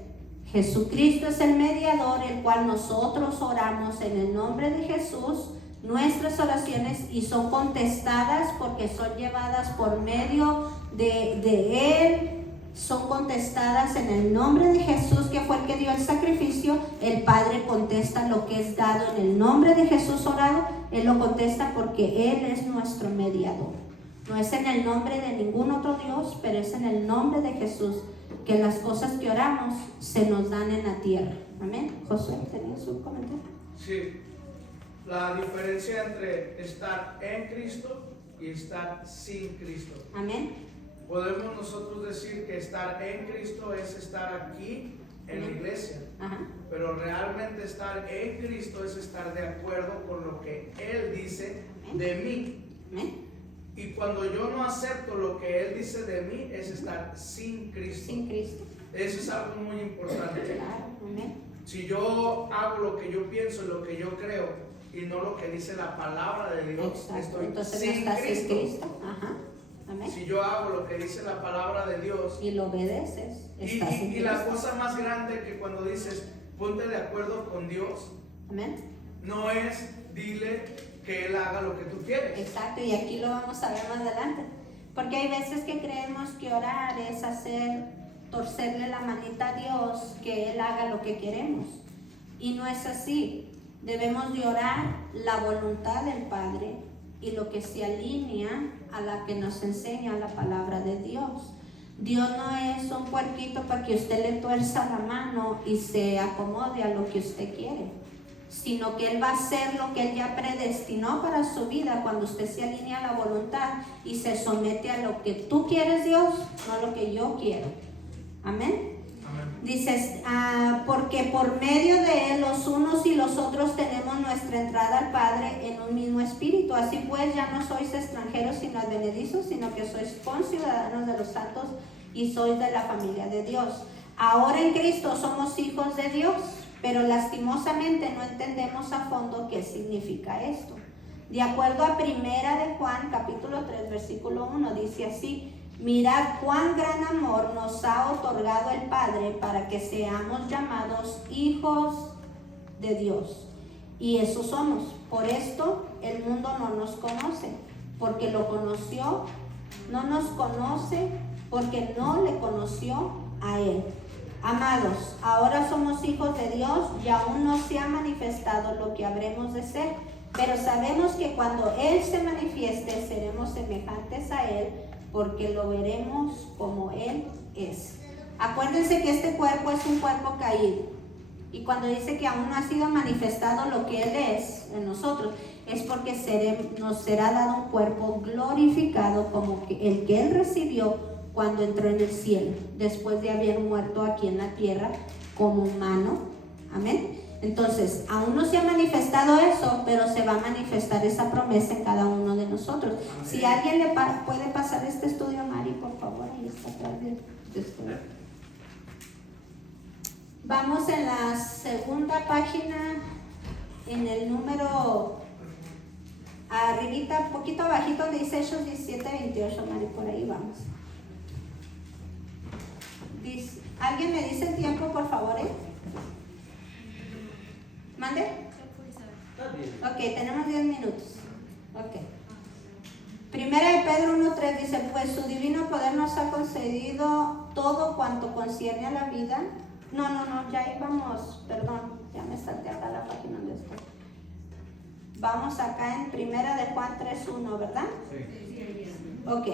Jesucristo es el mediador, el cual nosotros oramos en el nombre de Jesús, nuestras oraciones, y son contestadas porque son llevadas por medio de Él. Son contestadas en el nombre de Jesús, que fue el que dio el sacrificio. El Padre contesta lo que es dado en el nombre de Jesús orado. Él lo contesta porque Él es nuestro mediador. No es en el nombre de ningún otro Dios, pero es en el nombre de Jesús que las cosas que oramos se nos dan en la tierra. Amén. Josué, ¿tenías un comentario? Sí. La diferencia entre estar en Cristo y estar sin Cristo. Amén. Podemos nosotros decir que estar en Cristo es estar aquí en la iglesia. Ajá. Pero realmente estar en Cristo es estar de acuerdo con lo que Él dice de mí. Amén. Y cuando yo no acepto lo que Él dice de mí, es estar sin Cristo. Sin Cristo. Eso es algo muy importante. Claro. Amén. Si yo hago lo que yo pienso, lo que yo creo, y no lo que dice la palabra de Dios, Exacto. estoy Entonces sin no estás Cristo. en Cristo. Ajá. Amén. Si yo hago lo que dice la palabra de Dios, Y lo obedeces, estás en y la Cristo. cosa más grande que cuando dices ponte de acuerdo con Dios, Amén. no es dile que Él haga lo que tú quieres. Exacto, y aquí lo vamos a ver más adelante. Porque hay veces que creemos que orar es torcerle la manita a Dios, que Él haga lo que queremos. Y no es así. debemos de orar la voluntad del Padre y lo que se alinea a la que nos enseña la palabra de Dios. Dios no es un puerquito para que usted le tuerza la mano y se acomode a lo que usted quiere, sino que Él va a hacer lo que Él ya predestinó para su vida cuando usted se alinea a la voluntad y se somete a lo que tú quieres, Dios, no lo que yo quiero. Amén. Dices, porque por medio de Él los unos y los otros tenemos nuestra entrada al Padre en un mismo espíritu. Así pues, ya no sois extranjeros sino advenedizos, sino que sois conciudadanos de los santos y sois de la familia de Dios. Ahora en Cristo somos hijos de Dios, pero lastimosamente no entendemos a fondo qué significa esto. De acuerdo a 1 de Juan, capítulo 3, versículo 1, dice así: mirad cuán gran amor nos ha otorgado el Padre para que seamos llamados hijos de Dios. Y eso somos. Por esto el mundo no nos conoce, porque lo conoció. No nos conoce porque no le conoció a Él. Amados, ahora somos hijos de Dios y aún no se ha manifestado lo que habremos de ser. Pero sabemos que cuando Él se manifieste seremos semejantes a Él, porque lo veremos como Él es. Acuérdense que este cuerpo es un cuerpo caído. Y cuando dice que aún no ha sido manifestado lo que Él es en nosotros, es porque nos será dado un cuerpo glorificado como el que Él recibió cuando entró en el cielo, después de haber muerto aquí en la tierra como humano. Amén. Entonces, aún no se ha manifestado eso, pero se va a manifestar esa promesa en cada uno de nosotros. Amén. Si alguien le puede pasar este estudio a Mari, por favor, ahí está atrás de estudio. Vamos en la segunda página, en el número, arribita, poquito abajito, donde dice Hechos 17:28, Mari, por ahí vamos. ¿Alguien me dice el tiempo, por favor, ¿Mande? Ok, tenemos 10 minutos. Ok. Primera de Pedro 1:3 dice: pues su divino poder nos ha concedido todo cuanto concierne a la vida. No, ya íbamos, perdón, ya me salté acá la página donde estoy. Vamos acá en Primera de Juan 3:1, ¿verdad? Sí. Ok,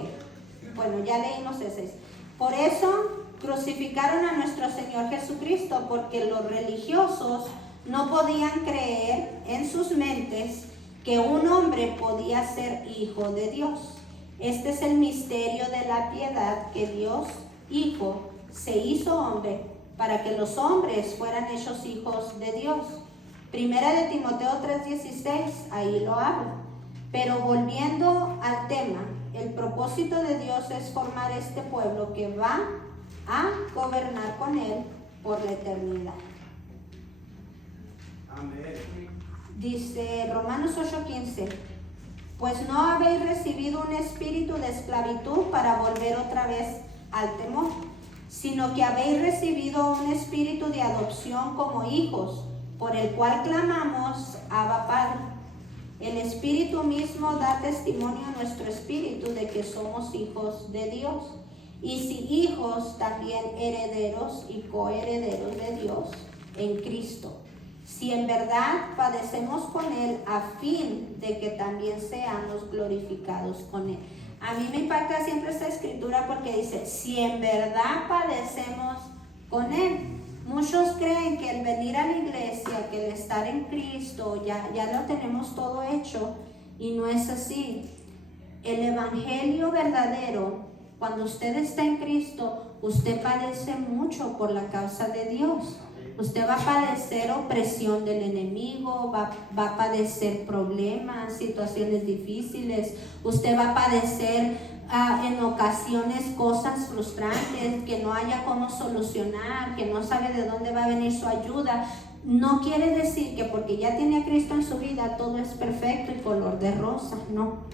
bueno, ya leímos ese. Por eso crucificaron a nuestro Señor Jesucristo, porque los religiosos no podían creer en sus mentes que un hombre podía ser hijo de Dios. Este es el misterio de la piedad, que Dios, Hijo, se hizo hombre para que los hombres fueran hechos hijos de Dios. Primera de Timoteo 3:16, ahí lo habla. Pero volviendo al tema, el propósito de Dios es formar este pueblo que va a gobernar con Él por la eternidad. Amén. Dice Romanos 8:15: pues no habéis recibido un espíritu de esclavitud para volver otra vez al temor, sino que habéis recibido un espíritu de adopción como hijos, por el cual clamamos: Abba, Padre. El Espíritu mismo da testimonio a nuestro espíritu de que somos hijos de Dios. Y si hijos, también herederos y coherederos de Dios en Cristo, si en verdad padecemos con Él, a fin de que también seamos glorificados con Él. A mí me impacta siempre esta escritura porque dice: si en verdad padecemos con Él. Muchos creen que el venir a la iglesia, que el estar en Cristo, ya lo tenemos todo hecho, y no es así. El evangelio verdadero, cuando usted está en Cristo, usted padece mucho por la causa de Dios. Usted va a padecer opresión del enemigo, va a padecer problemas, situaciones difíciles. Usted va a padecer en ocasiones cosas frustrantes, que no haya cómo solucionar, que no sabe de dónde va a venir su ayuda. No quiere decir que porque ya tiene a Cristo en su vida todo es perfecto y color de rosa, no.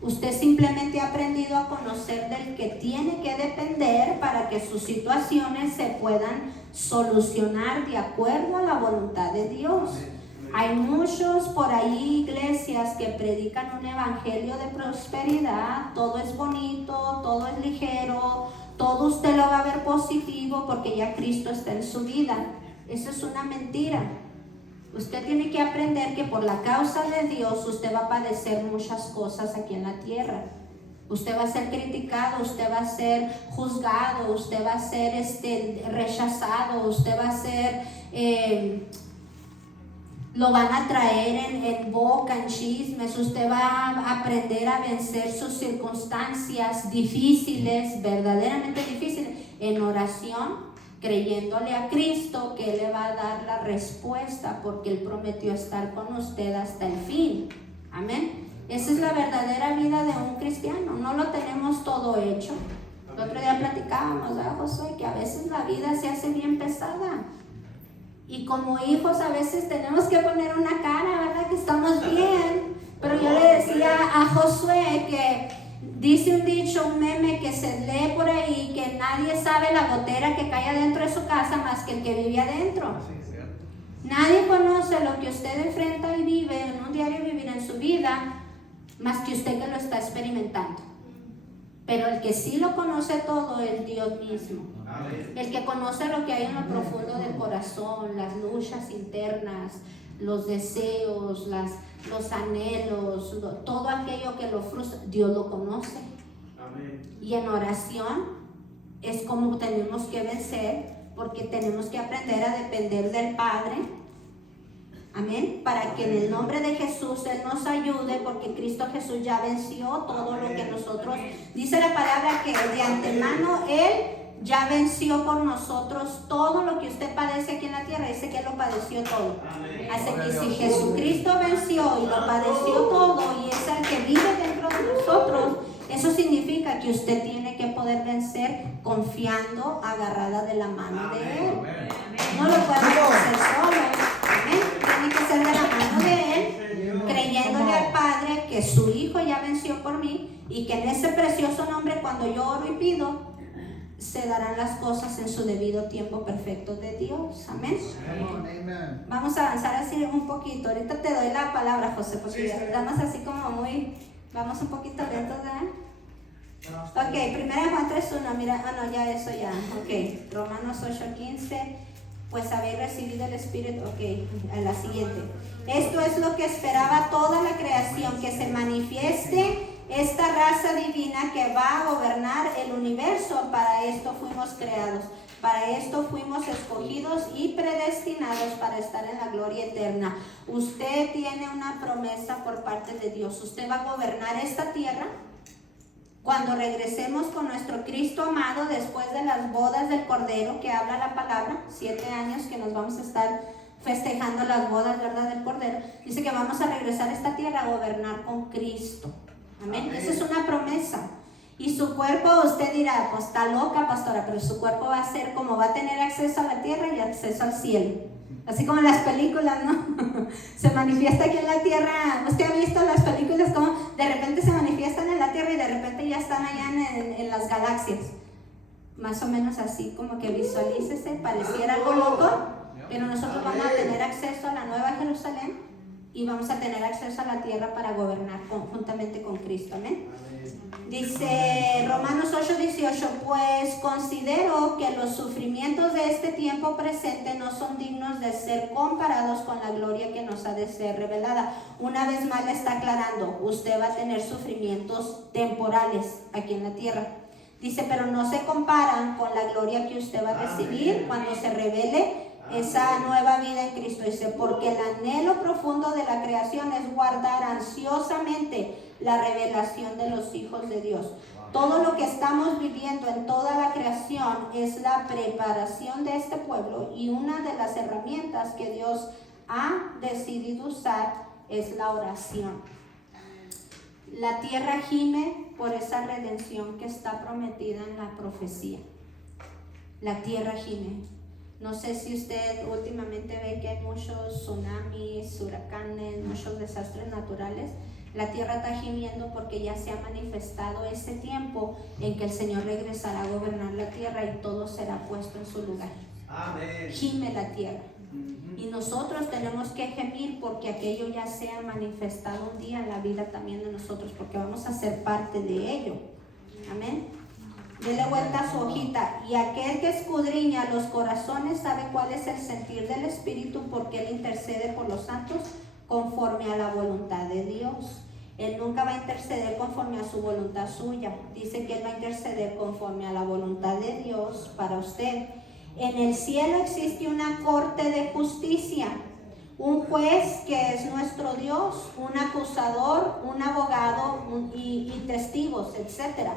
Usted simplemente ha aprendido a conocer del que tiene que depender para que sus situaciones se puedan solucionar de acuerdo a la voluntad de Dios. Hay muchos por ahí, iglesias, que predican un evangelio de prosperidad. Todo es bonito, todo es ligero, todo usted lo va a ver positivo porque ya Cristo está en su vida. Eso es una mentira. Usted tiene que aprender que por la causa de Dios usted va a padecer muchas cosas aquí en la tierra. Usted va a ser criticado, usted va a ser juzgado, usted va a ser rechazado, usted va a ser, lo van a traer en boca, en chismes. Usted va a aprender a vencer sus circunstancias difíciles, verdaderamente difíciles, en oración, creyéndole a Cristo que Él le va a dar la respuesta, porque Él prometió estar con usted hasta el fin. Amén. Esa es la verdadera vida de un cristiano. No lo tenemos todo hecho. El otro día platicábamos, Josué, que a veces la vida se hace bien pesada. Y como hijos a veces tenemos que poner una cara, ¿verdad? Que estamos bien. Pero yo le decía a Josué que dice un dicho, un meme que se lee por ahí, que nadie sabe la gotera que cae adentro de su casa más que el que vive adentro. Nadie conoce lo que usted enfrenta y vive en un diario vivir en su vida más que usted que lo está experimentando. Pero el que sí lo conoce todo es Dios mismo. El que conoce lo que hay en lo profundo del corazón, las luchas internas, los deseos, los anhelos, todo aquello que lo frustra, Dios lo conoce. Y en oración es como tenemos que vencer, porque tenemos que aprender a depender del Padre. Amén. Para que en el nombre de Jesús Él nos ayude, porque Cristo Jesús ya venció todo lo que nosotros, dice la palabra que de antemano Él ya venció por nosotros todo lo que usted padece aquí en la tierra. Dice que Él lo padeció todo. Así que si Jesucristo venció y lo padeció todo y es el que vive dentro de nosotros, eso significa que usted tiene que poder vencer confiando, agarrada de la mano de Él. No lo puede hacer solo. Amén. Tiene que ser de la mano de Él, creyéndole al Padre que su Hijo ya venció por mí, y que en ese precioso nombre, cuando yo oro y pido, se darán las cosas en su debido tiempo perfecto de Dios. Amén. Vamos a avanzar así un poquito. Ahorita te doy la palabra, José, porque estamos así como vamos un poquito lentos, ¿verdad? Ok, 1 Juan 3:1, mira, no, ya eso ya. Ok, Romanos 8:15. Pues habéis recibido el Espíritu. Ok, a la siguiente. Esto es lo que esperaba toda la creación, que se manifieste esta raza divina que va a gobernar el universo. Para esto fuimos creados, para esto fuimos escogidos y predestinados para estar en la gloria eterna. Usted tiene una promesa por parte de Dios. Usted va a gobernar esta tierra. Cuando regresemos con nuestro Cristo amado, después de las bodas del Cordero, que habla la palabra, 7 años que nos vamos a estar festejando las bodas, ¿verdad?, del Cordero, dice que vamos a regresar a esta tierra a gobernar con Cristo. Amén. Esa es una promesa. Y su cuerpo, usted dirá, pues está loca, pastora, pero su cuerpo va a ser como, va a tener acceso a la tierra y acceso al cielo. Así como en las películas, ¿no? Se manifiesta aquí en la tierra. Usted ha visto las películas como de repente se manifiestan en la tierra y de repente ya están allá en las galaxias. Más o menos así, como que visualícese, pareciera algo loco, pero nosotros vamos a tener acceso a la Nueva Jerusalén y vamos a tener acceso a la tierra para gobernar juntamente con Cristo. Amén. Dice Romanos 8:18, pues considero que los sufrimientos de este tiempo presente no son dignos de ser comparados con la gloria que nos ha de ser revelada. Una vez más le está aclarando, usted va a tener sufrimientos temporales aquí en la tierra. Dice, pero no se comparan con la gloria que usted va a recibir cuando se revele esa nueva vida en Cristo. Dice, porque el anhelo profundo de la creación es guardar ansiosamente la revelación de los hijos de Dios. Todo lo que estamos viviendo en toda la creación es la preparación de este pueblo, y una de las herramientas que Dios ha decidido usar es la oración. La tierra gime por esa redención que está prometida en la profecía. La tierra gime. No sé si usted últimamente ve que hay muchos tsunamis, huracanes, muchos desastres naturales. La tierra está gimiendo porque ya se ha manifestado ese tiempo en que el Señor regresará a gobernar la tierra y todo será puesto en su lugar. Amén. Gime la tierra. Y nosotros tenemos que gemir porque aquello ya se ha manifestado un día en la vida también de nosotros, porque vamos a ser parte de ello. Amén. Dele vuelta a su hojita. Y aquel que escudriña los corazones sabe cuál es el sentir del Espíritu, porque Él intercede por los santos conforme a la voluntad de Dios. Él nunca va a interceder conforme a su voluntad suya. Dice que Él va a interceder conforme a la voluntad de Dios para usted. En el cielo existe una corte de justicia, un juez que es nuestro Dios, un acusador, un abogado y testigos, etc.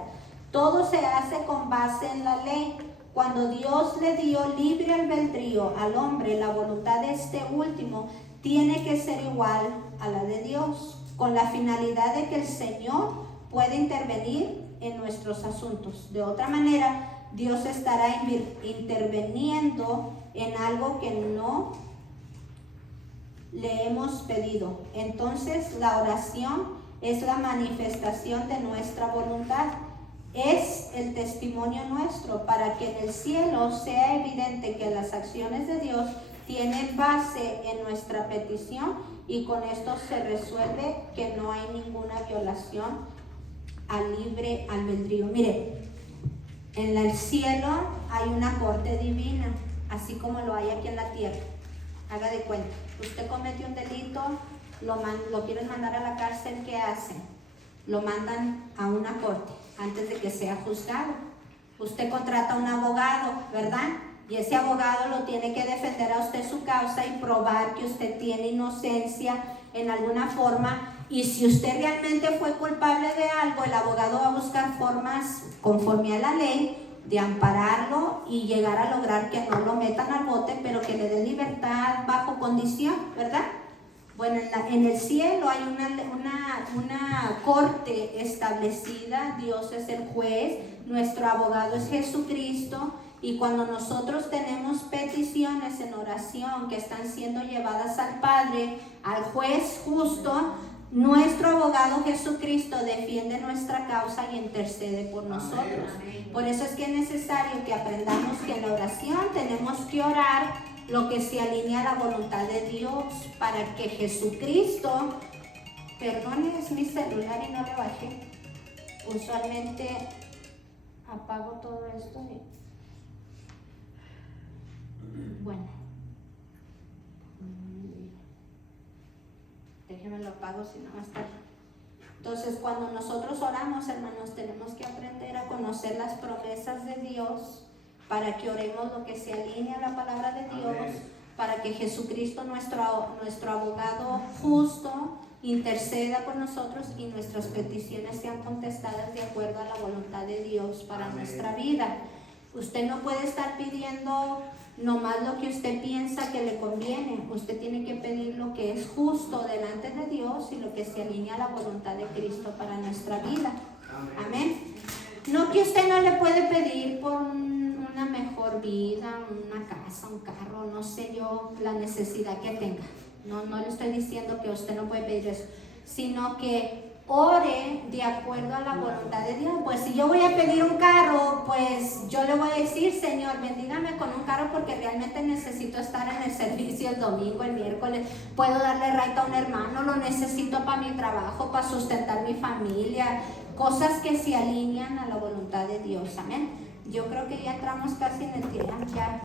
Todo se hace con base en la ley. Cuando Dios le dio libre albedrío al hombre, la voluntad de este último tiene que ser igual a la de Dios, con la finalidad de que el Señor pueda intervenir en nuestros asuntos. De otra manera, Dios estará interviniendo en algo que no le hemos pedido. Entonces, la oración es la manifestación de nuestra voluntad. Es el testimonio nuestro para que en el cielo sea evidente que las acciones de Dios tienen base en nuestra petición, y con esto se resuelve que no hay ninguna violación al libre albedrío. Mire, en el cielo hay una corte divina, así como lo hay aquí en la tierra. Haga de cuenta, usted cometió un delito, lo quieren mandar a la cárcel, ¿qué hacen? Lo mandan a una corte antes de que sea juzgado. Usted contrata a un abogado, ¿verdad? Y ese abogado lo tiene que defender a usted su causa y probar que usted tiene inocencia en alguna forma. Y si usted realmente fue culpable de algo, el abogado va a buscar formas conforme a la ley de ampararlo y llegar a lograr que no lo metan al bote, pero que le den libertad bajo condición, ¿verdad? Bueno, en el cielo hay una corte establecida. Dios es el juez, nuestro abogado es Jesucristo. Y cuando nosotros tenemos peticiones en oración que están siendo llevadas al Padre, al juez justo, nuestro abogado Jesucristo defiende nuestra causa y intercede por nosotros. Por eso es que es necesario que aprendamos que en la oración tenemos que orar lo que se alinea a la voluntad de Dios, para que Jesucristo, perdone, es mi celular y no le bajé. Usualmente apago todo esto y... Bueno, déjenme lo apago si no va a estar. Entonces, cuando nosotros oramos, hermanos, tenemos que aprender a conocer las promesas de Dios para que oremos lo que se alinea a la palabra de Dios. Amén. Para que Jesucristo, nuestro abogado justo, interceda por nosotros y nuestras peticiones sean contestadas de acuerdo a la voluntad de Dios para Amén. Nuestra vida. Usted no puede estar pidiendo nomás lo que usted piensa que le conviene. Usted tiene que pedir lo que es justo delante de Dios y lo que se alinea a la voluntad de Cristo para nuestra vida. Amén. Amén. No que usted no le puede pedir por una mejor vida, una casa, un carro, no sé yo, la necesidad que tenga. No le estoy diciendo que usted no puede pedir eso, sino que ore de acuerdo a la voluntad de Dios. Pues si yo voy a pedir un carro, pues yo le voy a decir: Señor, bendígame con un carro porque realmente necesito estar en el servicio el domingo, el miércoles, puedo darle raite a un hermano, lo necesito para mi trabajo, para sustentar mi familia, cosas que se alinean a la voluntad de Dios. Amén. Yo creo que ya entramos casi en el tiempo ya.